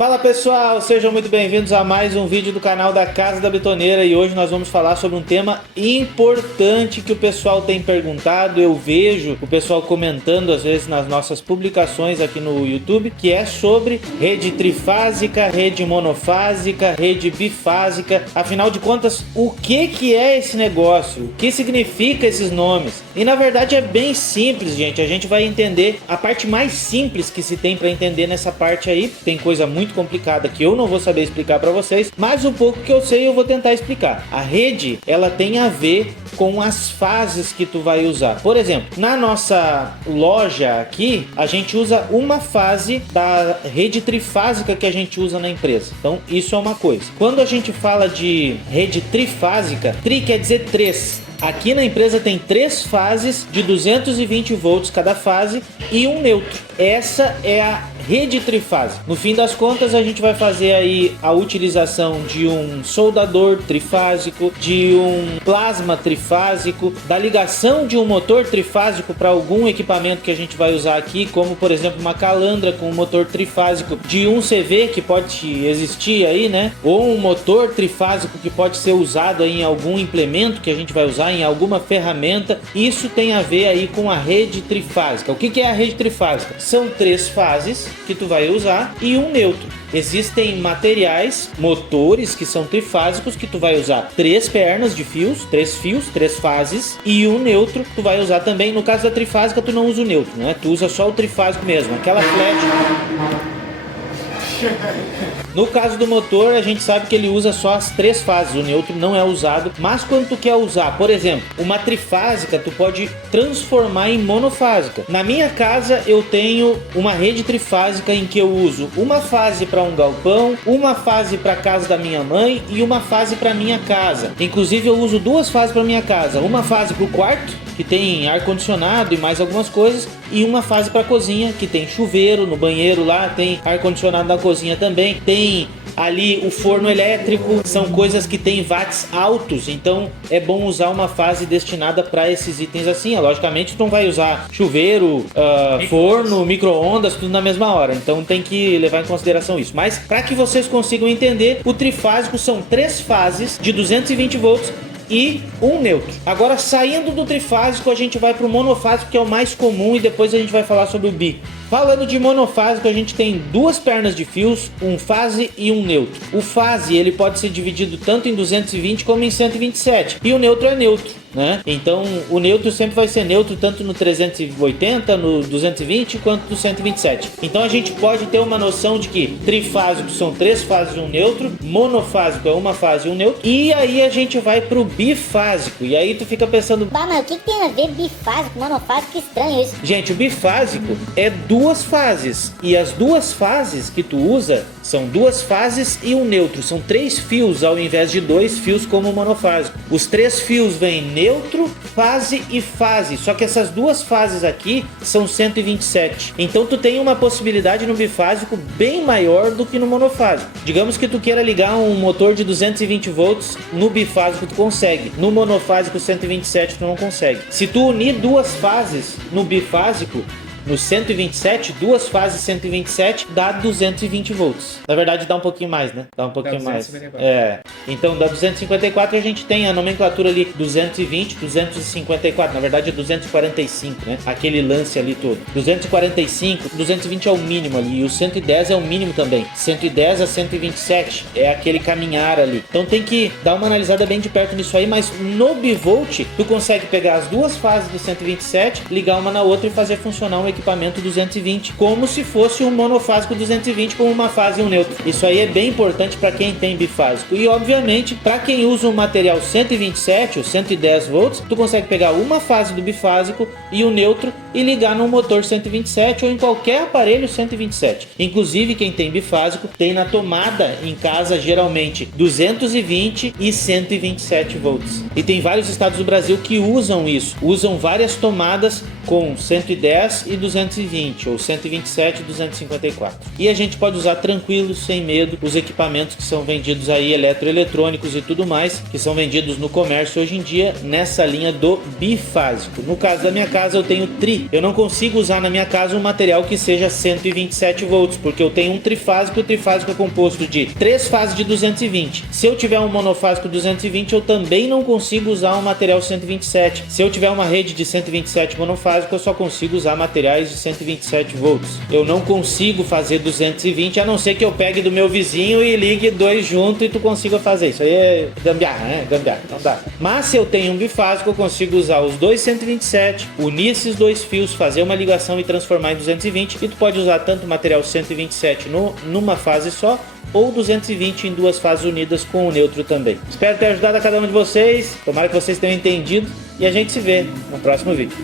Fala pessoal, sejam muito bem-vindos a mais um vídeo do canal da Casa da Betoneira. E hoje nós vamos falar sobre um tema importante que o pessoal tem perguntado. Eu vejo o pessoal comentando às vezes nas nossas publicações aqui no YouTube, que é sobre rede trifásica, rede monofásica, rede bifásica. Afinal de contas, o que é esse negócio? O que significa esses nomes? E na verdade é bem simples, gente. A gente vai entender a parte mais simples que se tem para entender nessa parte aí. Tem coisa muito complicada que eu não vou saber explicar para vocês, mas o pouco que eu sei eu vou tentar explicar. A rede, ela tem a ver com as fases que tu vai usar. Por exemplo, na nossa loja aqui, a gente usa uma fase da rede trifásica que a gente usa na empresa. Então, isso é uma coisa. Quando a gente fala de rede trifásica, tri quer dizer 3. Aqui na empresa tem 3 fases de 220 volts cada fase e um neutro. Essa é a rede trifásica. No fim das contas, a gente vai fazer aí a utilização de um soldador trifásico, de um plasma trifásico, da ligação de um motor trifásico para algum equipamento que a gente vai usar aqui, como por exemplo uma calandra com um motor trifásico, de um CV que pode existir aí, né? Ou um motor trifásico que pode ser usado aí em algum implemento que a gente vai usar, em alguma ferramenta. Isso tem a ver aí com a rede trifásica. O que é a rede trifásica? São 3 fases que tu vai usar e um neutro. Existem materiais, motores que são trifásicos, que tu vai usar 3 pernas de fios, 3 fases, e um neutro tu vai usar também. No caso da trifásica tu não usa o neutro, né? Tu usa só o trifásico mesmo, aquela flecha. No caso do motor, a gente sabe que ele usa só as 3 fases, o neutro não é usado. Mas quando tu quer usar, por exemplo, uma trifásica, tu pode transformar em monofásica. Na minha casa eu tenho uma rede trifásica em que eu uso uma fase para um galpão, uma fase para a casa da minha mãe e uma fase para minha casa. Inclusive eu uso 2 fases para minha casa, uma fase para o quarto, que tem ar-condicionado e mais algumas coisas, e uma fase para a cozinha, que tem chuveiro, no banheiro lá tem ar-condicionado na cozinha também, tem ali o forno elétrico. São coisas que tem watts altos, então é bom usar uma fase destinada para esses itens assim. Logicamente tu não vai usar chuveiro, forno, micro-ondas, tudo na mesma hora, então tem que levar em consideração isso. Mas para que vocês consigam entender, o trifásico são 3 fases de 220 volts e um neutro. Agora, saindo do trifásico, a gente vai para o monofásico, que é o mais comum, e depois a gente vai falar sobre o bi. Falando de monofásico, a gente tem 2 pernas de fios, um fase e um neutro. O fase, ele pode ser dividido tanto em 220 como em 127, e o neutro é neutro, né? Então o neutro sempre vai ser neutro tanto no 380, no 220 quanto no 127. Então a gente pode ter uma noção de que trifásico são 3 fases e um neutro, monofásico é uma fase e um neutro, e aí a gente vai pro bifásico. E aí tu fica pensando, bah, mas o que tem a ver bifásico, monofásico? Que estranho isso. gente, o bifásico é 2 fases, e as 2 fases que tu usa são 2 fases e um neutro. São 3 fios ao invés de 2 fios como o monofásico. Os 3 fios vêm neutro, fase e fase. Só que essas 2 fases aqui são 127. Então tu tem uma possibilidade no bifásico bem maior do que no monofásico. Digamos que tu queira ligar um motor de 220 volts, no bifásico tu consegue. No monofásico 127 tu não consegue. Se tu unir 2 fases no bifásico, no 127, 2 fases 127 dá 220 volts. Na verdade dá um pouquinho mais, né? Dá um pouquinho mais. Então dá 254 e a gente tem a nomenclatura ali 220, 254, na verdade é 245, né? Aquele lance ali todo. 245, 220 é o mínimo ali e o 110 é o mínimo também. 110 a 127 é aquele caminhar ali. Então tem que dar uma analisada bem de perto nisso aí, mas no bivolt tu consegue pegar as 2 fases do 127, ligar uma na outra e fazer funcionar um equipamento 220 como se fosse um monofásico 220 com uma fase e um neutro. Isso aí é bem importante para quem tem bifásico. E obviamente para quem usa um material 127 ou 110 volts, tu consegue pegar uma fase do bifásico e o neutro e ligar num motor 127 ou em qualquer aparelho 127. Inclusive quem tem bifásico tem na tomada em casa geralmente 220 e 127 volts. E tem vários estados do Brasil que usam isso, usam várias tomadas com 110 e 220 ou 127 254. E a gente pode usar tranquilo, sem medo, os equipamentos que são vendidos aí, eletroeletrônicos e tudo mais, que são vendidos no comércio hoje em dia, nessa linha do bifásico. No caso da minha casa eu tenho tri. Eu não consigo usar na minha casa um material que seja 127 volts, porque eu tenho um trifásico. O trifásico é composto de 3 fases de 220. Se eu tiver um monofásico 220, eu também não consigo usar um material 127. Se eu tiver uma rede de 127 monofásico, eu só consigo usar materiais de 127 volts. Eu não consigo fazer 220, a não ser que eu pegue do meu vizinho e ligue dois junto e tu consiga fazer. Isso aí é gambiarra, né? Gambiarra, não dá. Mas se eu tenho um bifásico, eu consigo usar os dois 127, unir esses dois fios, fazer uma ligação e transformar em 220. E tu pode usar tanto material 127 numa fase só, ou 220 em duas fases unidas com o neutro também. Espero ter ajudado a cada um de vocês, tomara que vocês tenham entendido e a gente se vê no próximo vídeo.